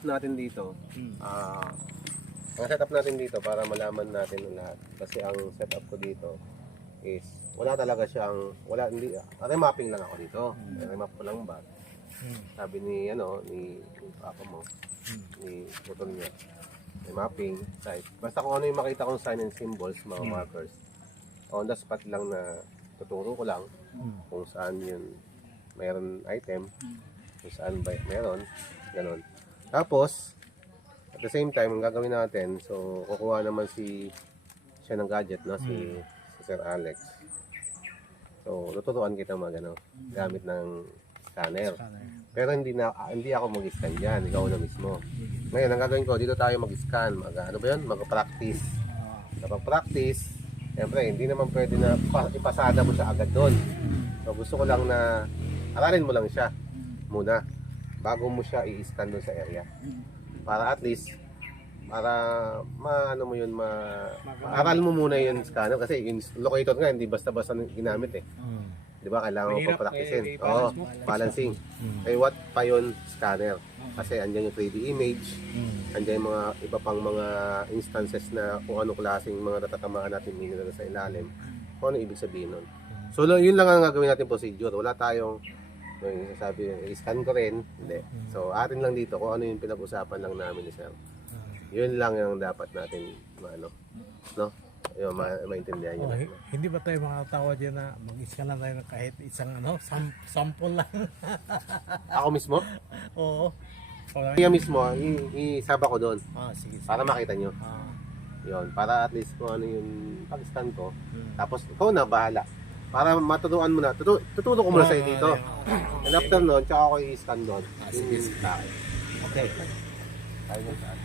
setup natin dito, ang setup natin dito para malaman natin ang lahat. Kasi ang setup ko dito is wala talaga siyang, hindi, remapping lang ako dito. Remap ko lang ba? Sabi ni papa mo, ni putol niya, remapping, site. Basta kung ano yung makita kong sign and symbols, mga markers, on the spot lang na tuturo ko lang kung saan yun mayroon item, kung saan ba meron, ganun. Tapos, at the same time, ang gagawin natin, so kukuha naman siya ng gadget, no? Si Sir Alex. So, tuturuan kita gamit ng scanner. Pero hindi ako mag-scan dyan, ikaw na mismo. Ngayon, ang gagawin ko, dito tayo mag-scan, mag-practice. Kapag practice, siyempre, hindi naman pwede na ipasada mo siya agad doon. So, gusto ko lang na aralin mo lang siya muna bago mo siya i-scan doon sa area. Para at least, para maaral mo muna yung scanner kasi yung locator nga, hindi basta-basta ginamit eh. Di ba? Kailangan mo pa-practicein. Oo, balancing. Kaya what pa yun scanner? Kasi andyan yung 3D image, andyan yung mga iba pang mga instances na kung anong klaseng mga natatamaan natin mineral sa ilalim, kung ano ibig sabihin nun. So yun lang ang gagawin natin procedure. Wala tayong sabi, i-scan ko rin. Hindi. So atin lang dito kung ano yung pinag-usapan lang namin ni Sir. Yun lang yung dapat natin no? Yung maintindihan nyo. Hindi ba tayo mga tao dyan na mag-scan lang tayo ng kahit isang sample lang? Ako mismo? Oo. Kaya mismo, isaba ko doon. Sige. Para makita nyo. Yun, para at least kung ano yung pag-scan ko. Tapos ikaw na bahala. Para matutuan mo na. Tuturo ko muna sa'yo dito. And after nun, tsaka ako i-scan doon. Sige. Okay. Tayo na saan.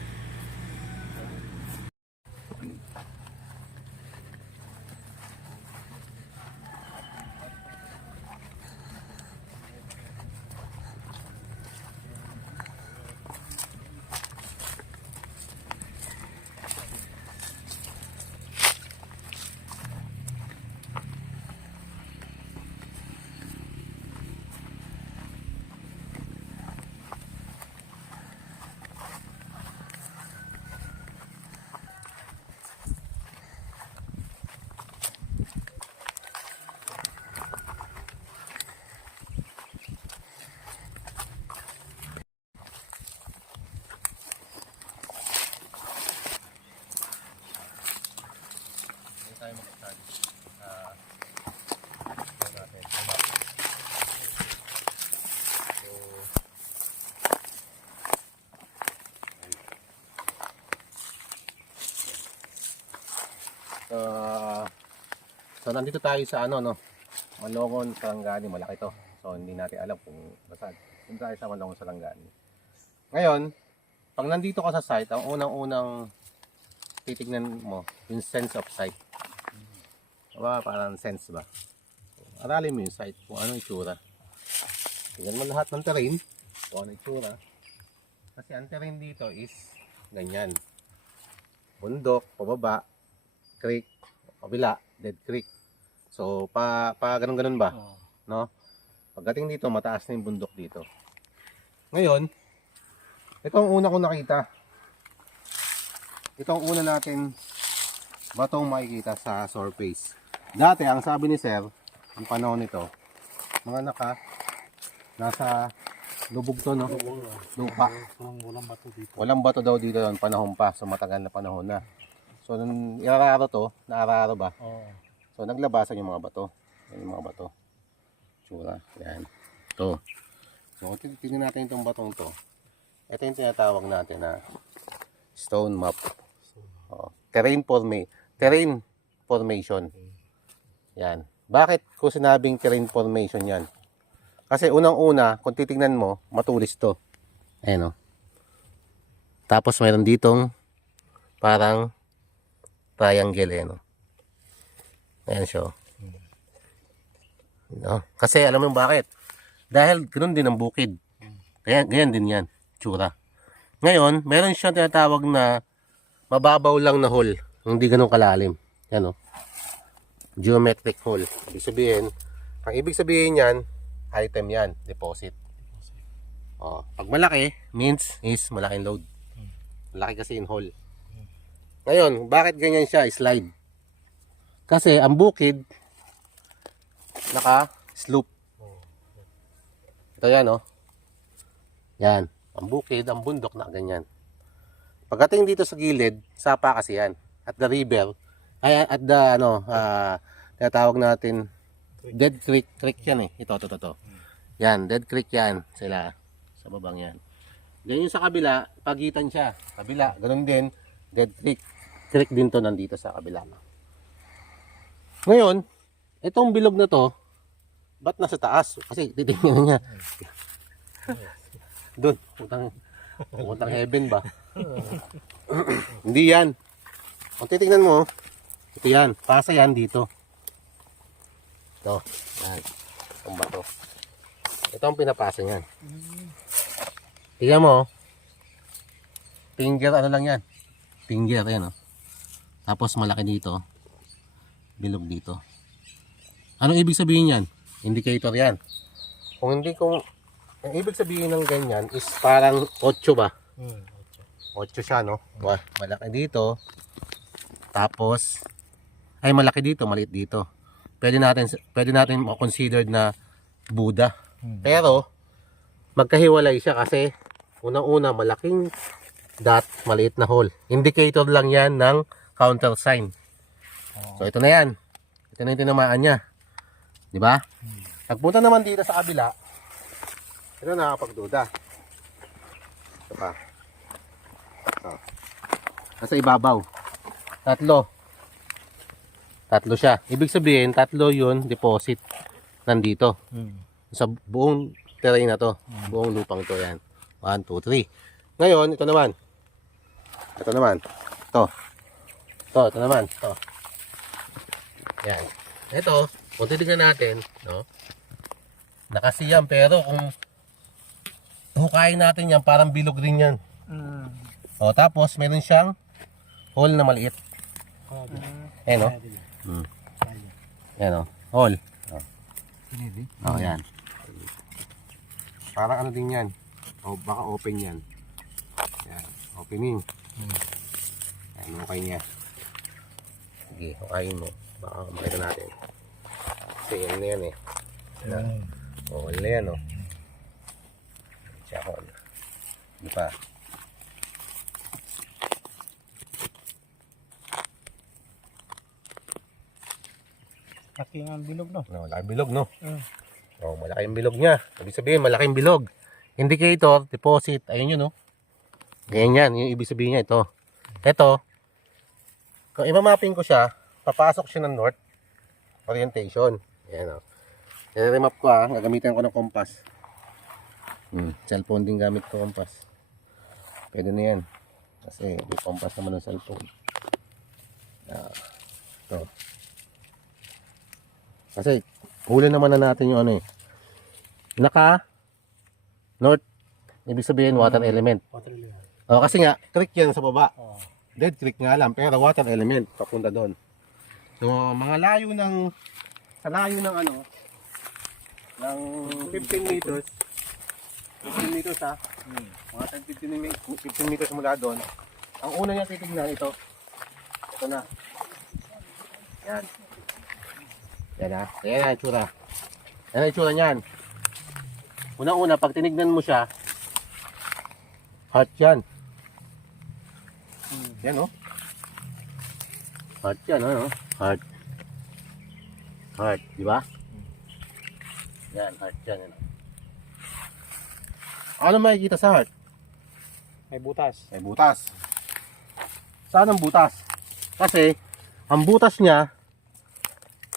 So nandito tayo sa Malongon, Sarangani, malaki to. So hindi natin alam kung basta dito tayo sa Malongon, Sarangani. Ngayon, pag nandito ka sa site, ang unang-unang titignan mo, yung sense of sight. Diba? Parang sense ba? Aralin mo yung site, kung anong itsura. Tingnan mo lahat ng terrain, kung anong itsura. Kasi ang terrain dito is ganyan. Bundok, pababa, creek, kabila, dead creek. So, pa ganun-ganun ba? No? Pagdating dito, mataas na yung bundok dito. Ngayon, ito ang una ko nakita. Ito ang una natin batong makikita sa surface. Dati, ang sabi ni Sir, ang panahon nito, mga nasa lubog to, no? Lupa. Walang bato dito. Walang bato daw dito yung panahon pa. So, matagal na panahon na. So, nung iararo to, naararo ba? So, naglabasan yung mga bato. Yan yung mga bato. Tsura. Yan. Ito. So, tingnan natin itong batong to. Ito yung tinatawag natin na stone map. Terrain formation. Yan. Bakit ko sinabing terrain formation yan? Kasi unang-una, kung titingnan mo, matulis to. Ayan o. Tapos mayroon ditong parang triangle eh, no? Ayan siya. No? Kasi alam mo bakit? Dahil ganoon din ang bukid. Kaya ganyan din yan, tsura. Ngayon, meron siyang tinatawag na mababaw lang na hole, hindi ganun kalalim. Yan o. Geometric hole. Ang ibig sabihin yan, item yan, deposit. Oh, pag malaki, means is malaking load. Malaki kasi in hole. Ngayon, bakit ganyan siya slide? Kasi ang bukid naka-slope. Ito yan, oh. Yan. Ang bukid, ang bundok na ganyan. Pagdating dito sa gilid, sapa kasi yan. At the river, ay at the, tinatawag natin, Dead Creek. Creek yan eh. Ito. Yan, Dead Creek yan. Sila, sa babang yan. Ganyan sa kabila, pagitan siya. Kabila, ganun din, Dead Creek. Creek din to nandito sa kabila. Ngayon, itong bilog na to, ba't nasa taas? Kasi titingnan niya. Doon, utang heaven ba? Hindi yan. Kung titingnan mo, ito yan. Pasa yan dito. Ito. Yan. Itong bato. Ito ang pinapasa yan. Tingnan mo. Finger ano lang yan. Finger yan. Tapos malaki dito. Bilog dito. Anong ibig sabihin yan? Indicator yan. Ang ibig sabihin ng ganyan is parang 8 ba? 8 siya, no? Malaki dito. Tapos, ay malaki dito, maliit dito. Pwede natin consider na Buddha. Pero, magkahiwalay siya kasi unang-una malaking dot, maliit na hole. Indicator lang yan ng counter sign. So, ito na yan. Ito na yung tinamaan niya. Diba? Pagpunta naman dito sa kabila, ito nakakapagduda. Ito pa. Nasa ibabaw. Tatlo siya. Ibig sabihin, tatlo yun deposit nandito. Sa buong terrain na to. Buong lupang to yan. 1, 2, 3. Ngayon, ito naman. Ito naman. Ito. Yan. Ito, kung titignan natin, no? Nakasiyam, pero kung hukayin natin yan, parang bilog rin yan. O, tapos, meron siyang hole na maliit. Ayan, no? Ayan, no? Hole. O, yan. Parang ano din yan. O, baka open yan. Ayan, opening. Ayan, hukay niya. Sige, hukayin mo. Baka makita natin. Kasi yan na yan eh. O, wala yan o. Siya ko. Di pa. Laki ang bilog, no? No, malaking bilog, no? O, malaki yung bilog niya. Ibig sabihin, malaking bilog. Indicator, deposit. Ayun yun, no? Ganyan yan. Yung ibig sabihin niya, ito. Ito, kung imamapping ko siya, papasok siya ng north orientation. Ayan, o. I-remap ko, gagamitan ko ng compass. Cellphone din gamit ko compass. Pwede na yan. Kasi may compass naman ng cellphone. Ito. Kasi huli naman na natin yung ano eh. Naka north, ibig sabihin water element. O, kasi nga, creek yan sa baba. Dead creek nga lang, pero water element papunta doon. So, mga layo ng sa layo ng ano ng 15 meters 15 meters ha. Mga 15 meters mula doon. Ang una niya titignan ito. Ito na. Yan. Yan ha. Yan ang itsura. Yan ang itsura niyan. Una-una, pag tinignan mo siya, heart yan. Yan o. Heart yan o. Heart. Heart. Diba? Yan. Heart yan. Ano makikita sa heart? May butas. May butas. Saan ang butas? Kasi, ang butas niya,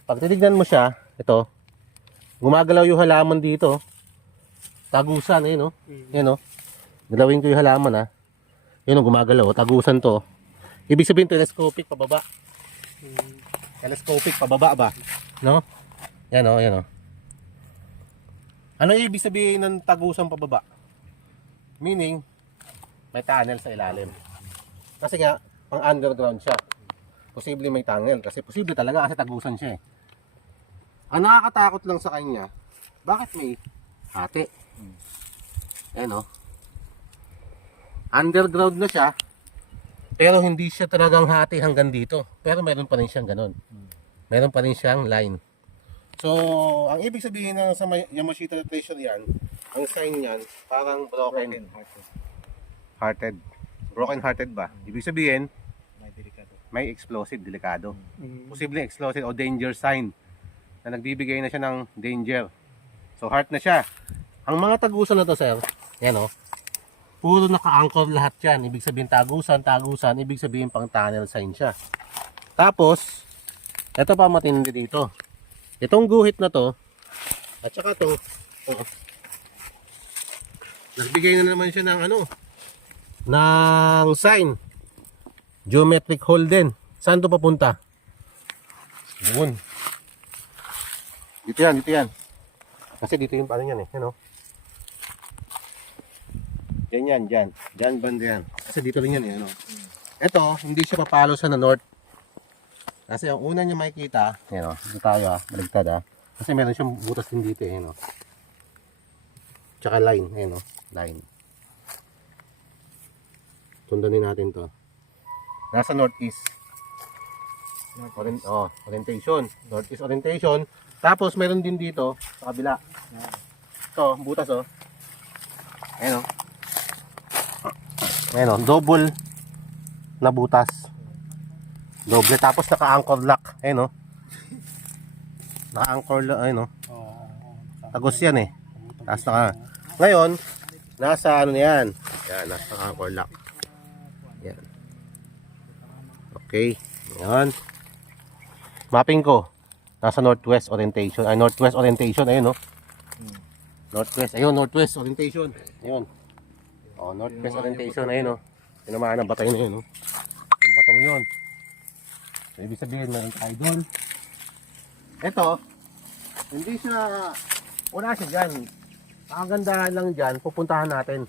pag titignan mo siya, ito, gumagalaw yung halaman dito. Tagusan, ayun o. Ayun o. Galawin ko yung halaman ha. Yun o, gumagalaw. Tagusan to. Ibig sabihin, telescopic pababa. Telescopic pababa ba? No? Yan o, yan o. Ano ibig sabihin ng tagusan pababa? Meaning, may tunnel sa ilalim. Kasi nga, pang underground siya. Posible may tunnel. Kasi posible talaga kasi tagusan siya eh. Ang nakakatakot lang sa kanya, bakit may ate? Ayan o. Underground na siya. Pero hindi siya talagang hati hanggang dito. Pero meron pa rin siyang ganun. Meron pa rin siyang line. So, ang ibig sabihin ng sa Yamashita Treasure yan, ang sign niyan, parang broken hearted. Broken hearted ba? Ibig sabihin, May delikado. may explosive, delikado. Posibleng explosive o danger sign na nagbibigay na siya ng danger. So, heart na siya. Ang mga tagusan na to, sir, yan o, puro naka-anchor lahat yan. Ibig sabihin tagusan, ibig sabihin pang tunnel sign siya. Tapos, ito pa matindi dito. Itong guhit na to, at saka to, nagbigay na naman siya ng ano, ng sign. Geometric hole din. Saan to papunta? Doon. Dito yan. Kasi dito yung paano yan eh, ano? Yan. Diyan banda yan. Kasi dito rin yan eh, ano? Ito, hindi siya papalo sa north. Kasi ang una niya makikita, yan o, dito tayo baligtad kasi meron siyang butas din dito eh, no? Tsaka line, ayan o, line. Sundanin natin to. Nasa northeast. Orientation. Northeast orientation. Tapos meron din dito, sa kabila. Ito, butas o. Ayan o. Ayan o, double na butas. Doble, tapos naka-anchor lock. Ayun o. Naka-anchor lock, ayun o. Tagos yan eh. Tapos ngayon, nasa ano yan. Yan, nasa anchor lock. Yan. Okay. Yan. Mapping ko. Nasa northwest orientation. Ay, northwest orientation. Ayun o. Northwest. Ayun, northwest orientation. Ayun. O, northwest orientation. Ayun o. Tinamaan ang batay na yun o. Yung batong yun. So, ibig sabihin, meron tayo doon. Ito, hindi siya, wala siya dyan. Ang gandahan lang dyan, pupuntahan natin.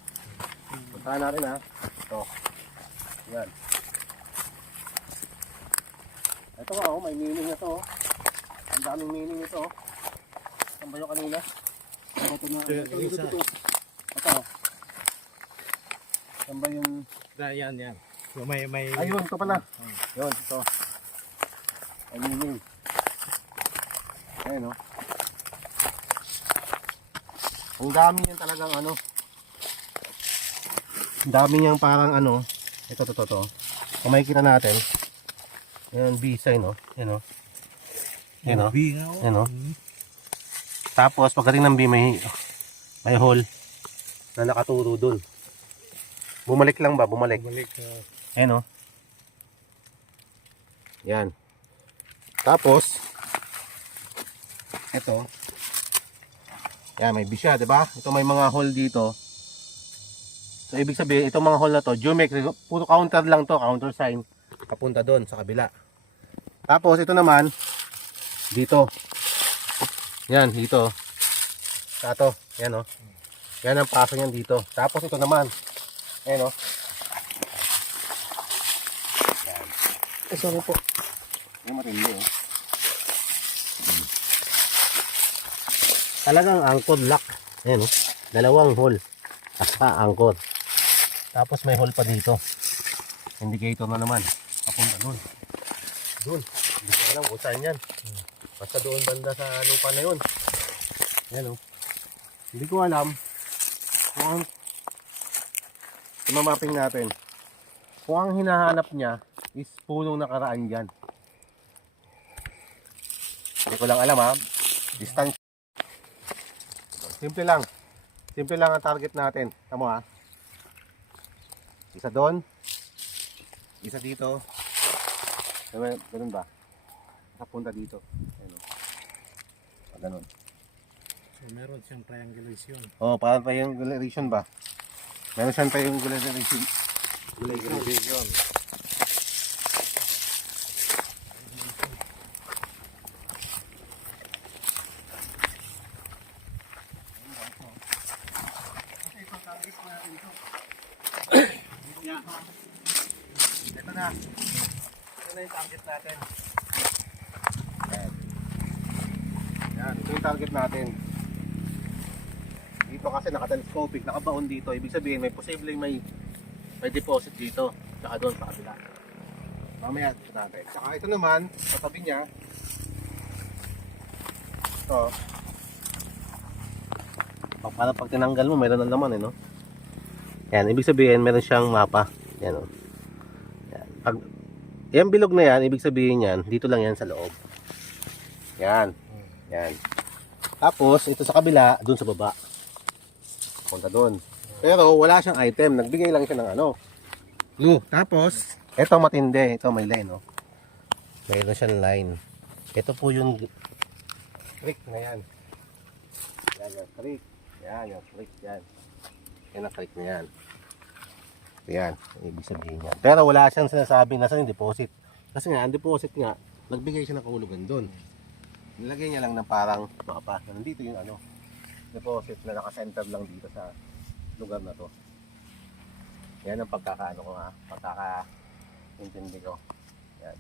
Puntahan natin ha. Ito. Yan. Ito nga may meaning na to. Ang daming meaning ito. Saan ba yung kanina? Ito. Saan ba yung... Yan. So, may... Ayun, ito pala. Yun, ito. Ay, meaning. Ayun, no? Ang dami niyan talagang ano. Ang dami niyang parang ano. Ito. Kung makikita natin. Ayan, B sign, no? Ayan, no? Ayan, no? Ayan, no? Tapos, pagdating ng B, may hole na nakaturo dun. Bumalik lang ba? Bumalik. Ayan, no? Yan. Tapos, ito. Yan, may bisya, diba? Ito may mga hole dito. So, ibig sabihin, itong mga hole na to, geometric, puro counter lang to, counter sign. Papunta doon, sa kabila. Tapos, ito naman, dito. Yan, dito. Ito, yan o. Yan ang paso niyan dito. Tapos, ito naman. Yan o. Yan. Isa mo po. Yan, matindi eh. Talagang angkor lock. Ayan o. Dalawang hole. Basta angkor. Tapos may hole pa dito. Indicator na naman. Papunta doon. Doon. Hindi ko alam kung saan yan. Basta doon banda sa lupa na yun. Ayan o. Hindi ko alam kung ang mamaping natin. Kung ang hinahanap niya is punong nakaraan dyan. Hindi ko lang alam ha. Distance. Simple lang. Simple lang ang target natin. Tama ha. Isa doon. Isa dito. Ganun ba? Nakapunta dito. Ganun. So, meron siyang triangulation. Oh, parang triangulation ba? Meron siyang triangulation. Triangulation. Ito na. Ito na yung target natin. Yan, ito yung target natin. dito kasi naka-telescopic, nakabaon dito. Ibig sabihin may posibleng may deposit dito. Tsaka doon sa kabila. Mamaya dito natin. Tsaka ito naman, sa tabi niya. Ito. Para pag tinanggal mo, meron na naman no? Yan, ibig sabihin meron siyang mapa. Yan o. Yan. Pag yung bilog na yan, ibig sabihin yan, dito lang yan sa loob. Yan. Yan. Tapos, ito sa kabila, dun sa baba. Punta dun. Pero wala siyang item. Nagbigay lang siya ng clue. Tapos, ito matindi. Ito may line, no? Mayroon siyang line. Ito po yung trick na yan. Yan, yung trick. Yan, yung trick. Yan. Yan ang trick na yan. Yan, ibig sabihin yan. Pero wala siyang sinasabi na sa yung deposit. Kasi nga, ang deposit nga, nagbigay siya ng kahulugan doon. Nilagay niya lang ng parang mapa. Nandito yung deposit na naka-center lang dito sa lugar na to. Yan ang pagkakaano ko ha. Pagkaka-intindi ko. Yan.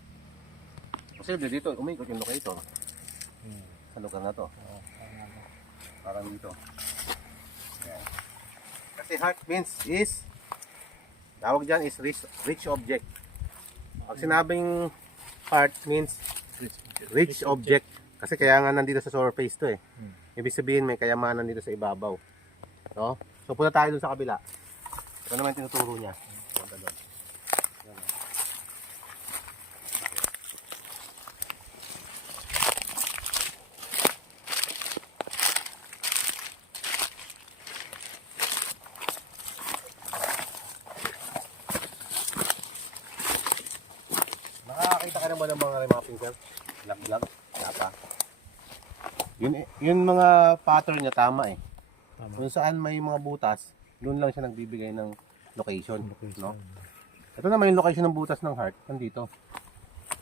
Posible dito, umikot yung locator. Sa lugar na to. Parang dito. Yan. Kasi heart means is tawag dyan is rich object. Pag sinabing heart means rich object. Kasi kaya nga nandito sa surface to eh. Ibig sabihin may kayamanan dito sa ibabaw. No? So punta tayo dun sa kabila. Ito naman tinuturo niya. Punta doon. Nakakakita ka naman ng mga remapping sir? Lag-lag? Tapa. Yun mga pattern niya tama eh. Tama. Kung saan may mga butas, doon lang siya nagbibigay ng location. No? Ito naman yung location ng butas ng heart. Nandito.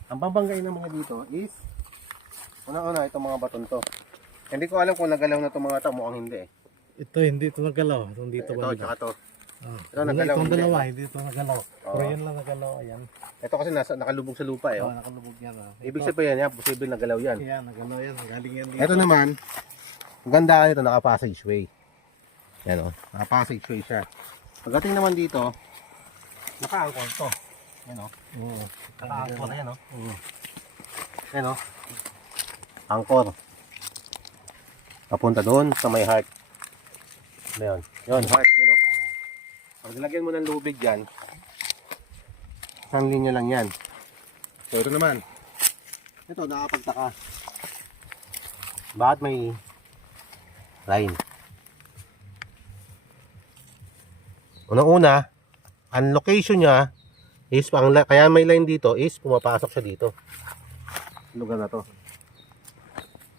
Ang babanggain ng mga dito is una-una itong mga baton to. Hindi ko alam kung nagalaw na itong mga ito. Mukhang hindi eh. Ito hindi ito nagalaw. Itong dito Ito, banda. tsaka to. Ito nagalaw, itong hindi. dalawa, hindi ito nagalaw. Oo. Pero yan lang nagalaw. Ayan. Ito kasi nakalubog sa lupa eh. Oh. Nakalubog yan. Ibig sabihin yan, posible nagalaw yan. Yan, nagalaw yan. Galing yan dito. Ito naman, ang ganda nito, naka-passageway. Yan o, naka-passageway siya. Pagdating naman dito, naka-angkor to. Yan o. Naka-angkor na yan o. Yan o. Angkor. Papunta doon sa may heart. Ano yun? Yun, heart. Yun o. Pag nilagyan mo ng lubig dyan, isang linya lang yan. So ito naman. Ito, nakapagtaka. Bakit may line? Unang-una, ang location niya is, kaya may line dito is pumapasok siya dito. Sa lugar na to.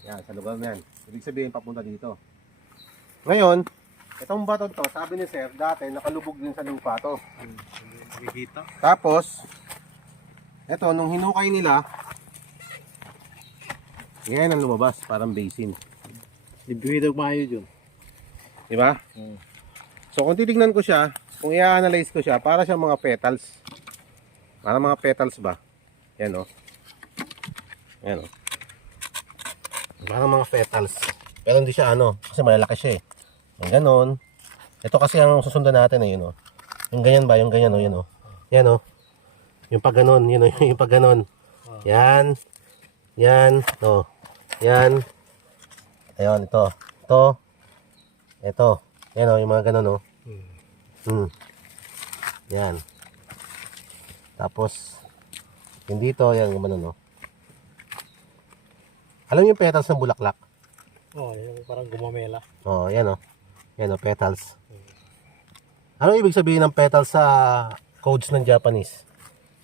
Yan, sa lugar na yan. Ibig sabihin papunta dito. Ngayon, itong bato to, sabi ni sir, dati nakalubog din sa lupa to. Nakikita. Tapos, ito, nung hinukay nila, yan ang lumabas, parang basin. Ibigay maayo dyan. Diba? So kung titignan ko siya, kung i-analyze ko siya, para siyang mga petals. Para mga petals ba? Yan o. Yan o. Parang mga petals. Pero hindi siya kasi malalaki siya eh. Yung ganon. Ito kasi ang susundan natin eh, yun o. Yung ganyan ba? Yung ganyan o, yun o. Yan o. Yung pag ganon, yun o, yung pag ganon. Yan. Yan. O. Yan. Ayun, ito. Ito. Ito. Yan o, yung mga ganon o. Yan. Tapos, yung dito, yan, yung ganon o. Alam niyo yung petals ng bulaklak? Yung parang gumamela. Yan o. Yan o, petals. Ano ibig sabihin ng petals sa codes ng Japanese?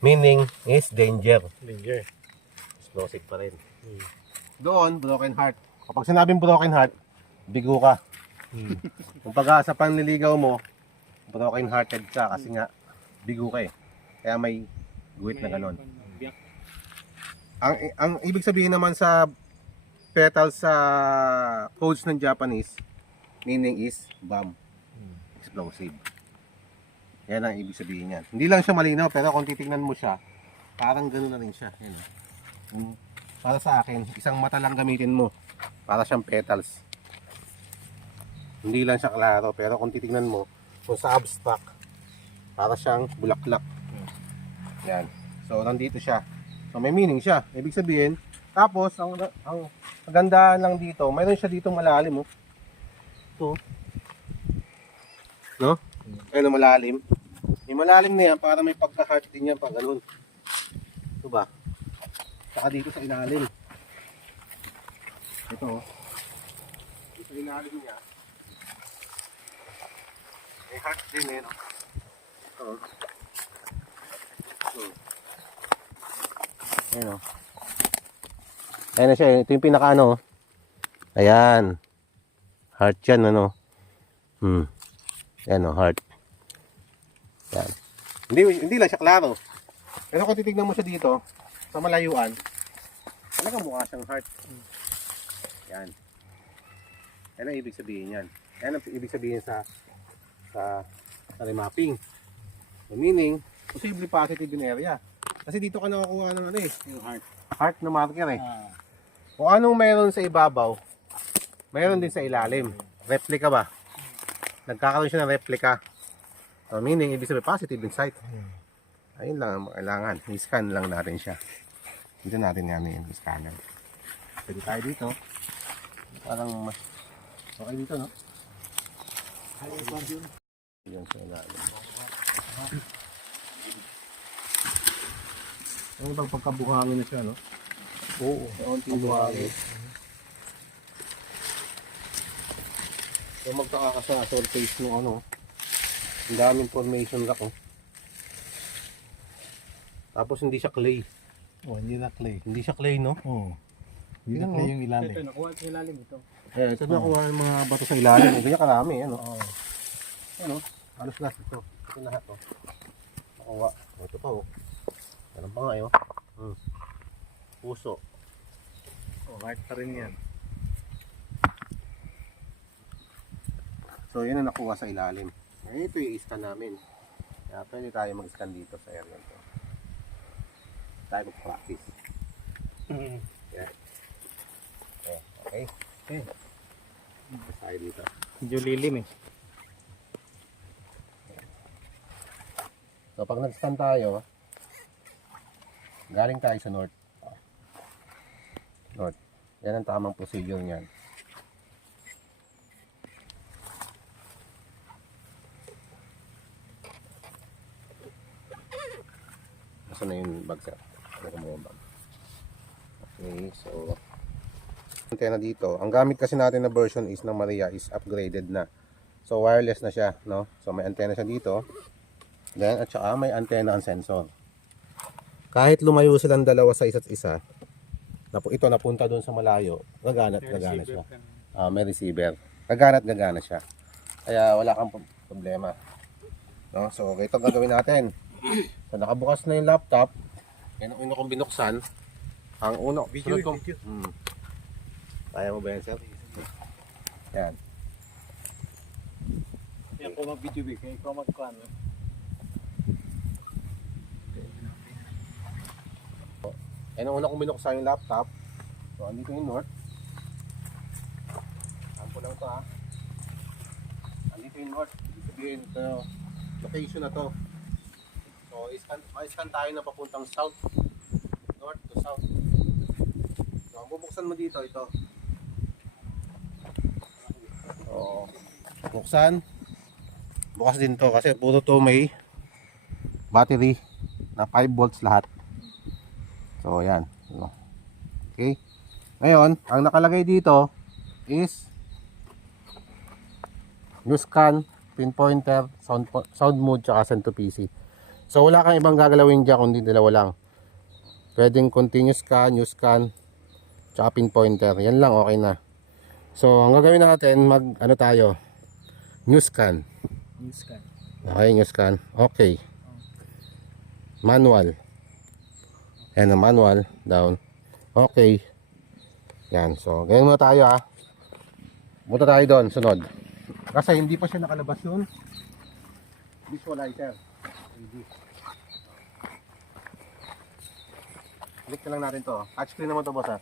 Meaning is danger. Danger. Explosive pa rin. Doon, broken heart. Kapag sinabing broken heart, bigo ka. Kung pag sa panliligaw mo, broken hearted ka kasi nga bigo ka eh. Kaya may guhit na ganon. Ang ibig sabihin naman sa petals sa codes ng Japanese, meaning is bomb. Explosive. Yan ang ibig sabihin niyan. Hindi lang siya malinaw, pero kung titingnan mo siya, parang gano'n na rin siya. Yan. Para sa akin, isang mata lang gamitin mo para siyang petals. Hindi lang siya klaro, pero kung titingnan mo, kung sa abstract, para siyang bulaklak. Yan. So, nandito siya. So, may meaning siya. Ibig sabihin, tapos, ang magandaan lang dito, mayroon siya dito malalim, oh. Ito. No? Ayun, malalim. May malalim na yan, para may pagka-heart din yan, pag ganun. Ito ba? Saka dito sa ilalim. Ito, oh. Dito sa ilalim niya. May heart din, no? Ito. Ayan, oh. Ayan na siya. Ito yung pinaka ano. Ayan. Heart yan, ano. Ayan, oh, heart. Ayan. Hindi lang siya klaro. Pero kung titignan mo siya dito, sa malayuan, talagang mukha siyang heart. Ayan. Ayan ang ibig sabihin yan. Ayan ang ibig sabihin sa remapping. So, meaning, posible positive yung area. Kasi dito ka nakakuha ng ano eh. Yung heart. Heart na marker eh. Kung anong meron sa ibabaw, meron din sa ilalim. Replica ba? Nagkakaroon siya ng replica. So, meaning, ibig sabihin, positive yung site. Ayun lang ang kailangan. I-scan lang natin siya. Dito natin yan yung scanner. Pwede tayo dito. Parang mas okay dito, no? Yan sa ilalim. Ano bang pagkabuhangin na siya, no? Oo. Kaunting buhangin. So magkaka ka sa surface ng ano. Ang daming formation rock, oh. Tapos hindi siya clay. Oh, hindi na clay. Hindi siya clay, no? Oh. Hindi na Tingnan clay mo. yung ilalim. Ito, nakuha sa ilalim ito. Ito nakuha ng mga bato sa ilalim. Ganyan karami, ano? Oo. Ano? Halos lahat ito. Ito lahat, oh. Nakuha. Ito pa, oh. Meron pa nga, oh. Puso. Oh, heart pa rin yan. So, yun ang nakuha sa ilalim. Ito yung i-scan namin. Kaya pwede tayo mag-scan dito sa area ito. Tayo mag-practice. Yeah. Okay. Okay. Tayo dito. Medyo lilim eh. So, pag nag-scan tayo, galing tayo sa north. North. Yan ang tamang procedure niyan. Nasaan na yung bag, sir? Ano mo bag? Okay, so antena dito. Ang gamit kasi natin na version is ng Maria is upgraded na. So wireless na siya, no? So may antenna siya dito. Then at saka may antenna ang sensor. Kahit lumayo silang dalawa sa isa't isa, ito napunta doon sa malayo, gagana siya. May receiver. Gagana siya. Kaya wala kang problema. No? So ito gagawin natin. So nakabukas na yung laptop. Yan ang una kong binuksan. Ang uno, Video. Kaya mo ba yan, sir? Yan. Yan ko mag-video big. Kaya ikaw mag-kuhan. Yan ang una kong binuksan yung laptop. So andito yung north. Sampo lang ito, ha. Andito yung north. Ibig sabihin ito, location na to. So i-scan tayo na papuntang south. North to south. So ang bubuksan mo dito, ito. So buksan. Bukas din to kasi puro to may battery na 5 volts lahat. So yan. Okay. Ngayon, ang nakalagay dito is new scan, pinpointer, sound mode, tsaka send to PC. So wala kang ibang gagalawin dyan kundi dalawa lang. Pwedeng continuous scan, new scan, tsaka pinpointer. Yan lang, okay na. So ang gagawin natin, ano tayo? New scan. New scan. Okay, new scan. Okay. Manual. Yan ang manual. Down. Okay. Yan. So, ganyan muna tayo, ha. Punta tayo doon. Sunod. Kasi hindi pa siya nakalabas yun. Visualizer. Click na lang natin to. Touchscreen naman to, boss, ha.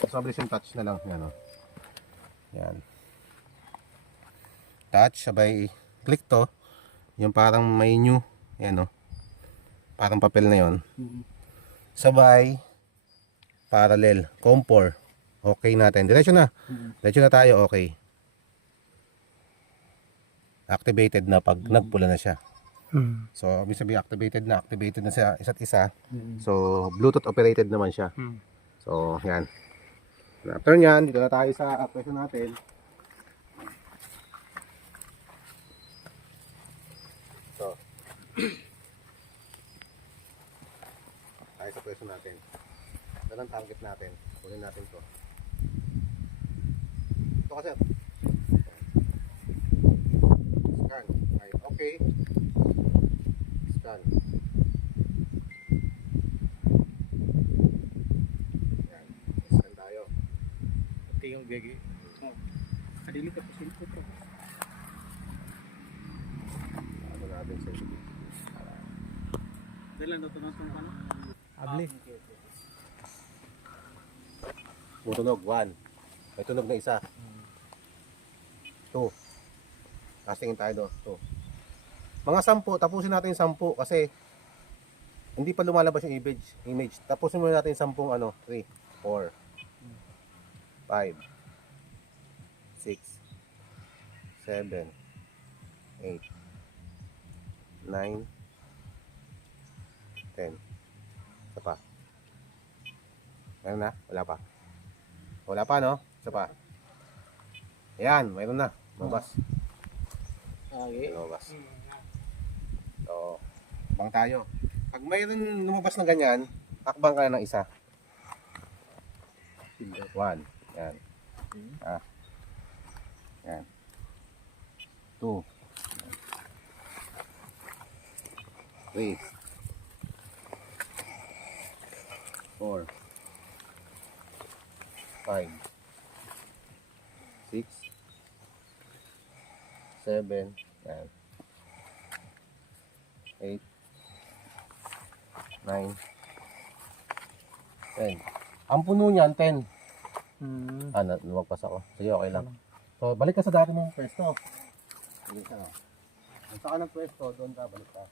So, mabilis yung touch na lang. Yan, o. Yan. touch, sabay click to. Yung parang may new, yan o. Parang papel na yon. Sabay parallel, compor. Okay natin. Diretso na. Diretso na tayo, okay. Activated na pag nagpula na siya. So, ibig sabihin activated na siya isa't isa. So, Bluetooth operated naman siya. So, yan. After nyan, dito na tayo sa pwesto natin. So, tayo sa pwesto natin. Ito ang target natin. Kunin natin to. Ito kasi. Scan. Ay, okay. Scan. Yan. Scan tayo. Ito yung gagi. Kadili ka pa silpo to. Ano natin sa Dala na ito na itong ano? Abli. Tunog, 1. May tunog na isa. 2. Castingin tayo doon. 2. Mga 10, tapusin natin yung 10 kasi hindi pa lumalabas yung image. Tapusin muna natin yung 10 ano, 3, 4, 5, 6, 7, 8, 9, 10. Isa pa. Meron na? Wala pa. Wala pa, no? Isa pa. Ayan, mayroon na. Lumabas. Okay. Lumabas. So, bang tayo. Pag mayroon lumabas na ganyan, akbang ka na ng isa. 1. Yan. Ah. Yan. 2. 3. 4. 5. 6. 7. Yan. 8. 9. 10. Ang puno niyan, 10. Lumagpas ako. Sige, okay lang. So, balik ka sa dati mong pwesto. Sige ka. Kung saan ka ng pwesto, doon ka, balik ka.